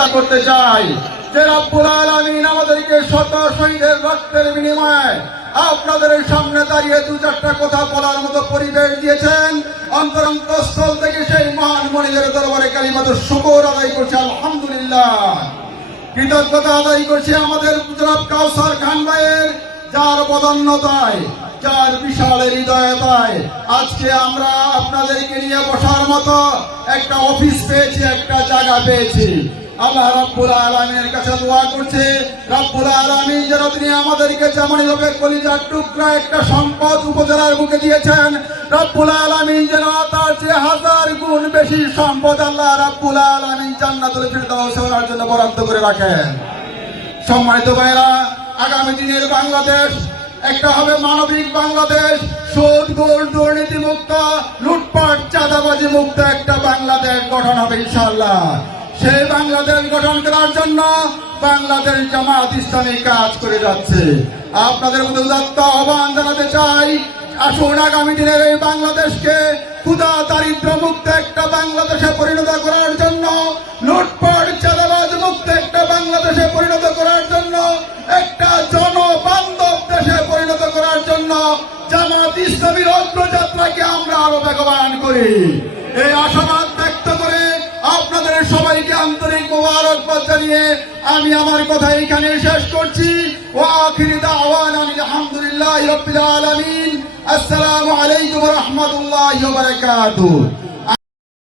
পুরা করতে চাই যে রব্বুল আলামিন আমাদেরকে শত শহীদের রক্তের বিনিময়ে আপনাদের সামনে দাঁড়িয়ে দু চারটা কথা বলার মতো পরিবেশ দিয়েছেন। অন্তরন্তস্থল থেকে সেই মহান মনিদের দরবারে কালিমাত শুকর আদায় করছে, আলহামদুলিল্লাহ। কৃতজ্ঞতা আদায় করছি আমাদের জনাব কাউসার খান ভাইয়ের, যার বদন্যতায়, যার বিশাল হৃদয়তায় আজকে আমরা আপনাদেরকে নিয়ে বসার মতো একটা অফিস পেয়েছি, একটা জায়গা পেয়েছি। আল্লাহ রাব্বুল আলামিনের কাছে দোয়া করছে, রাব্বুল আলামিন যেন তিনি আমাদেরকে যেমন ভাবে কলিজার টুকরা একটা সম্পদ উপজেলার বুকে দিয়েছেন, রাব্বুল আলামিন যেন তার চেয়ে হাজার গুণ বেশি সম্পদ আল্লাহ রাব্বুল আলামিন জান্নাতুল ফিরদাউস ওনার জন্য বরাদ্দ করে রাখেন। সম্মানিত ভাইরা, আগামী দিনের বাংলাদেশ একটা হবে মানবিক বাংলাদেশ, সুদ, গোল দুর্নীতি মুক্ত লুটপাট চাঁদাবাজি মুক্ত একটা বাংলাদেশ গঠন হবে ইনশাল্লাহ সেই বাংলাদেশ গঠন করার জন্য বাংলাদেশ জামাত ইসলামী কাজ করে যাচ্ছে। আপনাদের মধ্যে উদাত্ত আহ্বান জানাতে চাই, আসুন আগামী দিনের এই বাংলাদেশকে ক্ষুদা দারিদ্র মুক্ত একটা বাংলাদেশে পরিণত করার জন্য, লুটপাট, চাঁদাবাজ মুক্ত একটা বাংলাদেশে পরিণত করার জন্য, একটা জনবান্ধব দেশে পরিণত করার জন্য জামাত ইসলামীর অগ্রযাত্রাকে আমরা আরও বেগবান করি। এই আশাবাদ সবাইকে আন্তরিক মোবারকবাদ জানিয়ে আমি আমার কথা এখানে শেষ করছি। ও আখিরি দাওয়ান আমি আলহামদুলিল্লাহ আলামিন। আসসালামু আলাইকুম রহমতুল্লাহ